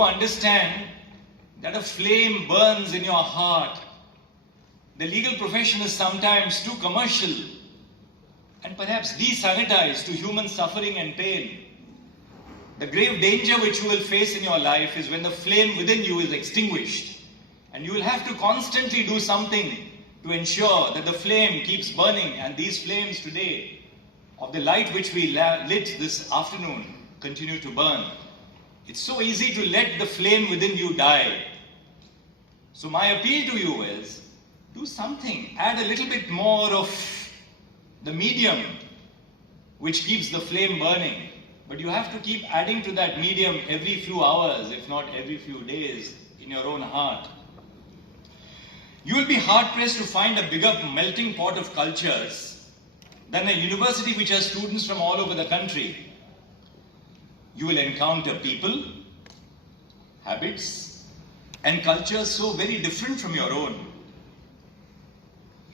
do understand that a flame burns in your heart. The legal profession is sometimes too commercial and perhaps desanitized to human suffering and pain. The grave danger which you will face in your life is when the flame within you is extinguished, and you will have to constantly do something to ensure that the flame keeps burning, and these flames today of the light which we lit this afternoon continue to burn. It's so easy to let the flame within you die. So my appeal to you is, do something, add a little bit more of the medium which keeps the flame burning. But you have to keep adding to that medium every few hours, if not every few days, in your own heart. You will be hard-pressed to find a bigger melting pot of cultures than a university which has students from all over the country. You will encounter people, habits, and cultures so very different from your own.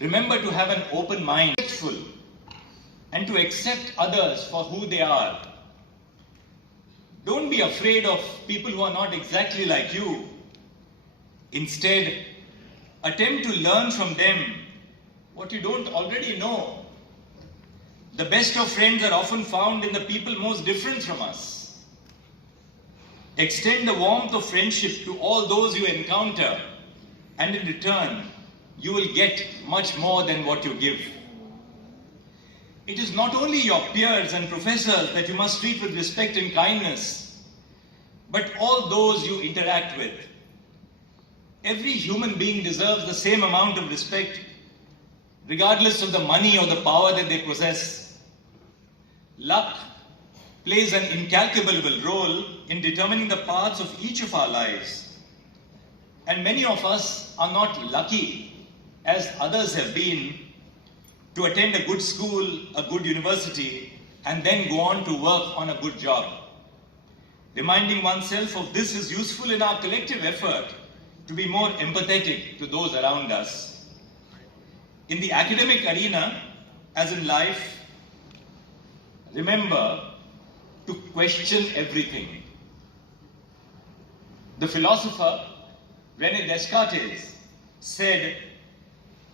Remember to have an open mind, respectful, and to accept others for who they are. Don't be afraid of people who are not exactly like you. Instead, attempt to learn from them what you don't already know. The best of friends are often found in the people most different from us. Extend the warmth of friendship to all those you encounter, and in return, you will get much more than what you give. It is not only your peers and professors that you must treat with respect and kindness, but all those you interact with. Every human being deserves the same amount of respect, regardless of the money or the power that they possess. Luck plays an incalculable role in determining the paths of each of our lives. And many of us are not lucky, as others have been, to attend a good school, a good university, and then go on to work on a good job. Reminding oneself of this is useful in our collective effort to be more empathetic to those around us. In the academic arena, as in life, remember to question everything. The philosopher René Descartes said,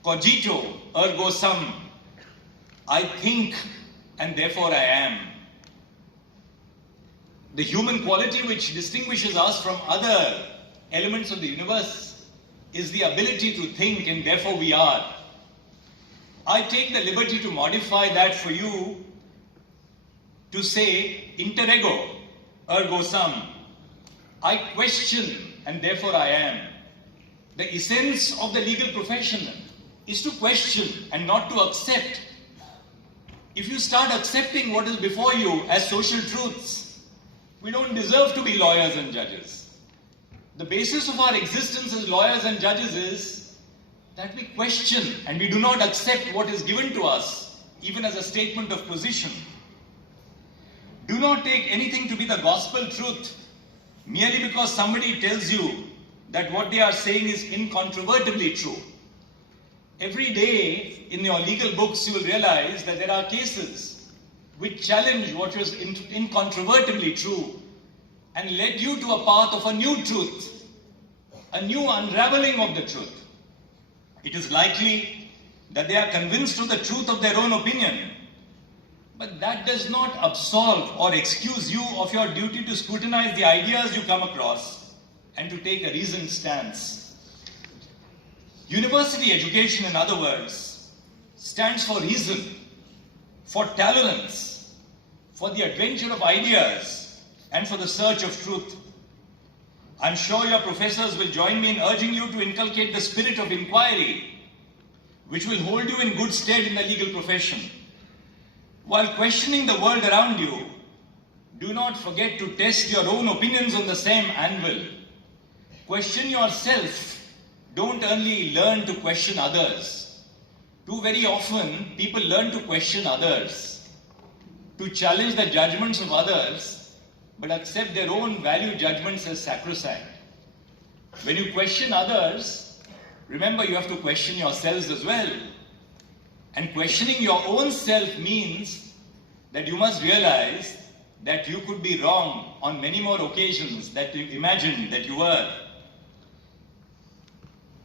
"Cogito ergo sum," I think and therefore I am. The human quality which distinguishes us from other elements of the universe is the ability to think, and therefore we are. I take the liberty to modify that for you to say, interego ergo sum, I question and therefore I am. The essence of the legal profession is to question and not to accept. If you start accepting what is before you as social truths, we don't deserve to be lawyers and judges. The basis of our existence as lawyers and judges is that we question and we do not accept what is given to us, even as a statement of position. Do not take anything to be the gospel truth merely because somebody tells you that what they are saying is incontrovertibly true. Every day in your legal books you will realize that there are cases which challenge what was incontrovertibly true and led you to a path of a new truth, a new unraveling of the truth. It is likely that they are convinced of the truth of their own opinion, but that does not absolve or excuse you of your duty to scrutinize the ideas you come across and to take a reasoned stance. University education, in other words, stands for reason, for tolerance, for the adventure of ideas, and for the search of truth. I'm sure your professors will join me in urging you to inculcate the spirit of inquiry, which will hold you in good stead in the legal profession. While questioning the world around you, do not forget to test your own opinions on the same anvil. Question yourself. Don't only learn to question others. Too very often, people learn to question others, to challenge the judgments of others, but accept their own value judgments as sacrosanct. When you question others, remember you have to question yourselves as well. And questioning your own self means that you must realize that you could be wrong on many more occasions that you imagined that you were.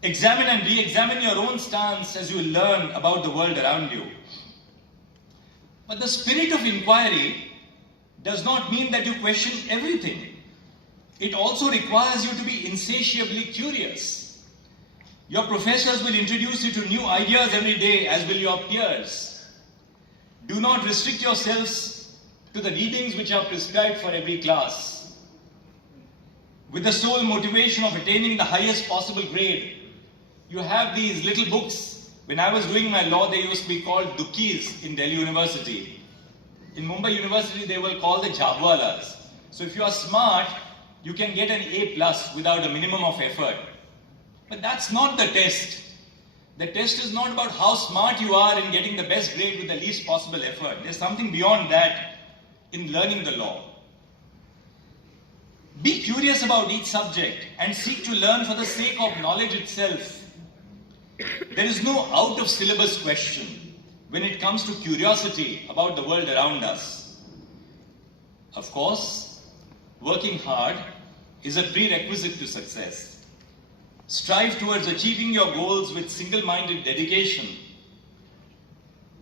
Examine and re-examine your own stance as you learn about the world around you. But the spirit of inquiry does not mean that you question everything. It also requires you to be insatiably curious. Your professors will introduce you to new ideas every day, as will your peers. Do not restrict yourselves to the readings which are prescribed for every class. With the sole motivation of attaining the highest possible grade, you have these little books. When I was doing my law, they used to be called Dukkis in Delhi University. In Mumbai University, they were called the Jhabwalas. So if you are smart, you can get an A+ without a minimum of effort. But that's not the test. The test is not about how smart you are in getting the best grade with the least possible effort. There's something beyond that in learning the law. Be curious about each subject and seek to learn for the sake of knowledge itself. There is no out-of-syllabus question when it comes to curiosity about the world around us. Of course, working hard is a prerequisite to success. Strive towards achieving your goals with single-minded dedication.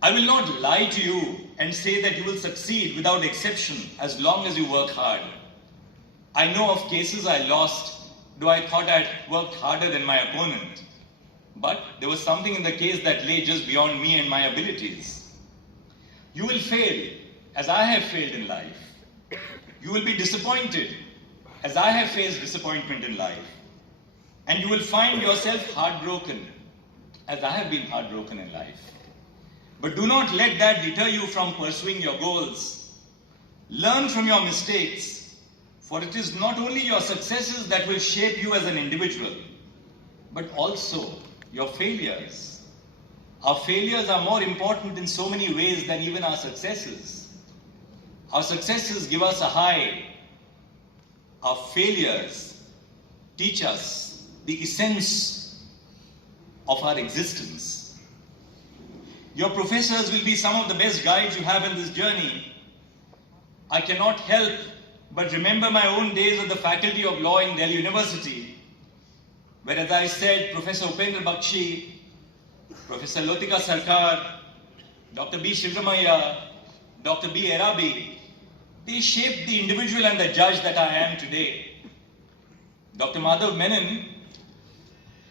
I will not lie to you and say that you will succeed without exception as long as you work hard. I know of cases I lost, though I thought I'd worked harder than my opponent. But there was something in the case that lay just beyond me and my abilities. You will fail, as I have failed in life. You will be disappointed, as I have faced disappointment in life. And you will find yourself heartbroken, as I have been heartbroken in life. But do not let that deter you from pursuing your goals. Learn from your mistakes, for it is not only your successes that will shape you as an individual, but also your failures. Our failures are more important in so many ways than even our successes. Our successes give us a high. Our failures teach us the essence of our existence. Your professors will be some of the best guides you have in this journey. I cannot help but remember my own days at the Faculty of Law in Delhi University, where, as I said, Professor Upendra Bakshi, Professor Lotika Sarkar, Dr. B. Shivramaya, Dr. B. Erabi, they shaped the individual and the judge that I am today. Dr. Madhav Menon,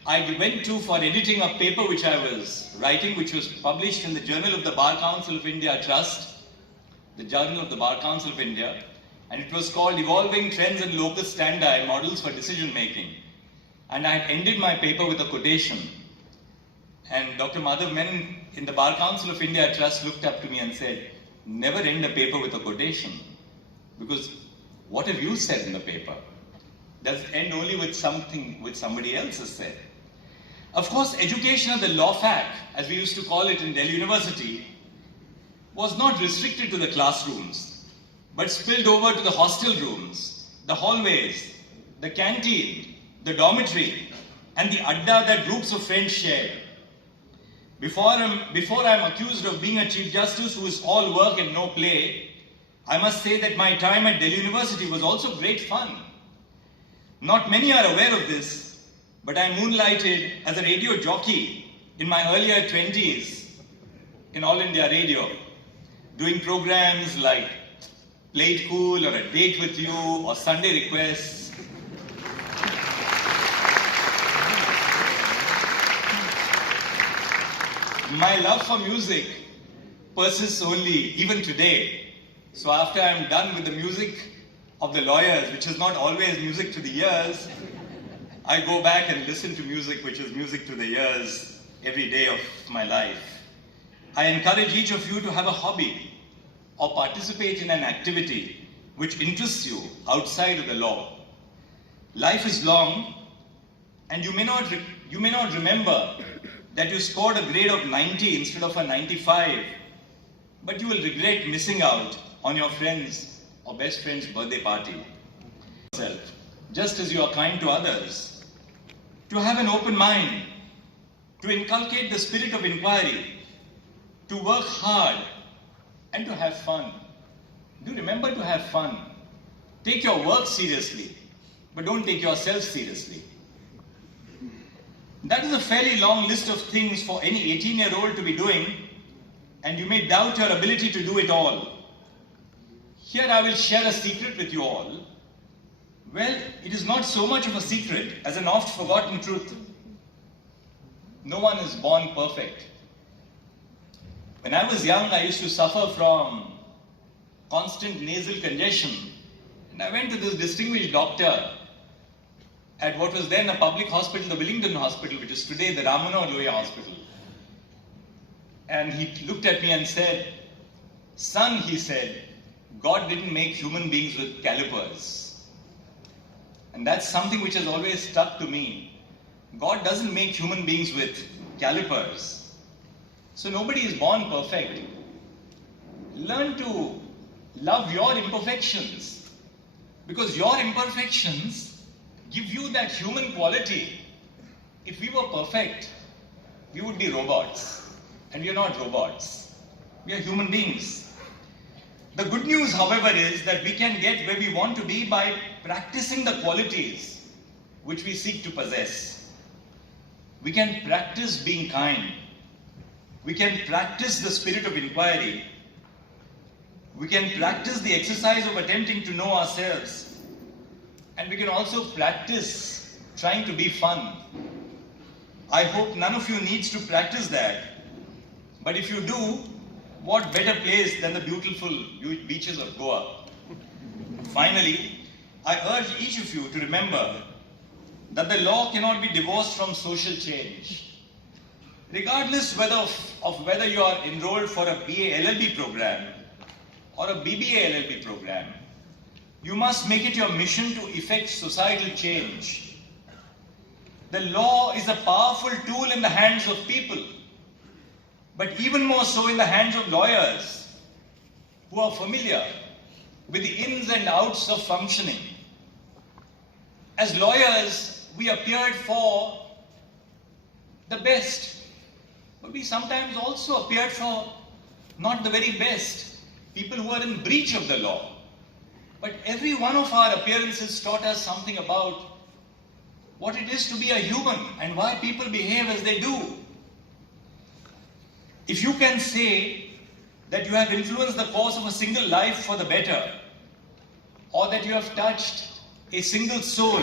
I went to for editing a paper which I was writing, which was published in the Journal of the Bar Council of India Trust, the Journal of the Bar Council of India, and it was called Evolving Trends and Locus Standi, Models for Decision Making. And I had ended my paper with a quotation. And Dr. Madhav Menon in the Bar Council of India Trust looked up to me and said, never end a paper with a quotation. Because what have you said in the paper? Does it end only with something which somebody else has said? Of course, education at the law fac, as we used to call it in Delhi University, was not restricted to the classrooms, but spilled over to the hostel rooms, the hallways, the canteen, the dormitory, and the adda that groups of friends shared. Before I'm accused of being a Chief Justice who is all work and no play, I must say that my time at Delhi University was also great fun. Not many are aware of this, but I moonlighted as a radio jockey in my earlier 20s in All India Radio, doing programs like Play It Cool or A Date With You or Sunday Requests. My love for music persists only even today. So after I'm done with the music of the lawyers, which is not always music to the ears, I go back and listen to music which is music to the ears every day of my life. I encourage each of you to have a hobby or participate in an activity which interests you outside of the law. Life is long, and you may not remember that you scored a grade of 90 instead of a 95, but you will regret missing out on your friend's or best friend's birthday party. Just as you are kind to others, to have an open mind, to inculcate the spirit of inquiry, to work hard, and to have fun. do remember to have fun. Take your work seriously, but don't take yourself seriously. That is a fairly long list of things for any 18-year-old to be doing, and you may doubt your ability to do it all. Here I will share a secret with you all. Well, it is not so much of a secret as an oft-forgotten truth. No one is born perfect. When I was young, I used to suffer from constant nasal congestion, and I went to this distinguished doctor at what was then a public hospital, the Willingdon Hospital, which is today the Ramana Loya Hospital. And he looked at me and said, "Son," he said, "God didn't make human beings with calipers." And that's something which has always stuck to me. God doesn't make human beings with calipers. So nobody is born perfect. Learn to love your imperfections, because your imperfections give you that human quality. If we were perfect, we would be robots. And we are not robots. We are human beings. The good news, however, is that we can get where we want to be by practicing the qualities which we seek to possess. We can practice being kind. We can practice the spirit of inquiry. We can practice the exercise of attempting to know ourselves. And we can also practice trying to be fun. I hope none of you needs to practice that. But if you do, what better place than the beautiful beaches of Goa? Finally, I urge each of you to remember that the law cannot be divorced from social change. Regardless of whether you are enrolled for a BA LLB program or a BBA LLB program, you must make it your mission to effect societal change. The law is a powerful tool in the hands of people, but even more so in the hands of lawyers who are familiar with the ins and outs of functioning. As lawyers, we appeared for the best, but we sometimes also appeared for not the very best, people who are in breach of the law. But every one of our appearances taught us something about what it is to be a human and why people behave as they do. If you can say that you have influenced the course of a single life for the better, or that you have touched a single soul,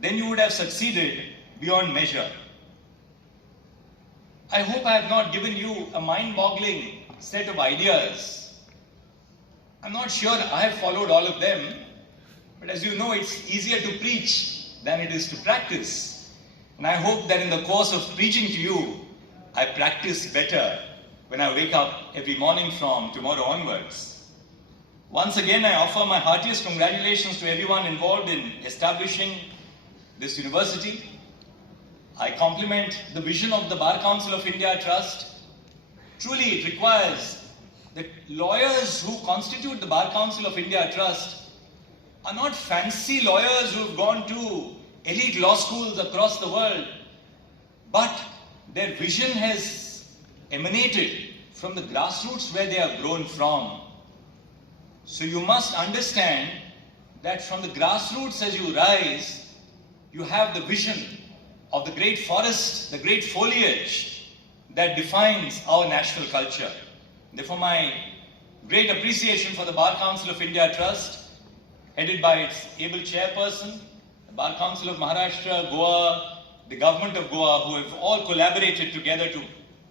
then you would have succeeded beyond measure. I hope I have not given you a mind-boggling set of ideas. I'm not sure I have followed all of them, but as you know, it's easier to preach than it is to practice. And I hope that in the course of preaching to you, I practice better when I wake up every morning from tomorrow onwards. Once again, I offer my heartiest congratulations to everyone involved in establishing this university. I compliment the vision of the Bar Council of India Trust. Truly, it requires that lawyers who constitute the Bar Council of India Trust are not fancy lawyers who have gone to elite law schools across the world, but their vision has emanated from the grassroots where they have grown from. So you must understand that from the grassroots as you rise, you have the vision of the great forest, the great foliage that defines our national culture. Therefore, my great appreciation for the Bar Council of India Trust, headed by its able chairperson, the Bar Council of Maharashtra, Goa, the government of Goa, who have all collaborated together to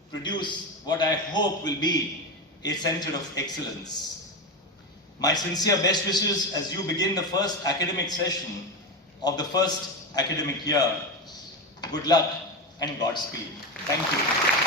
produce what I hope will be a center of excellence. My sincere best wishes as you begin the first academic session of the first academic year. Good luck and Godspeed. Thank you.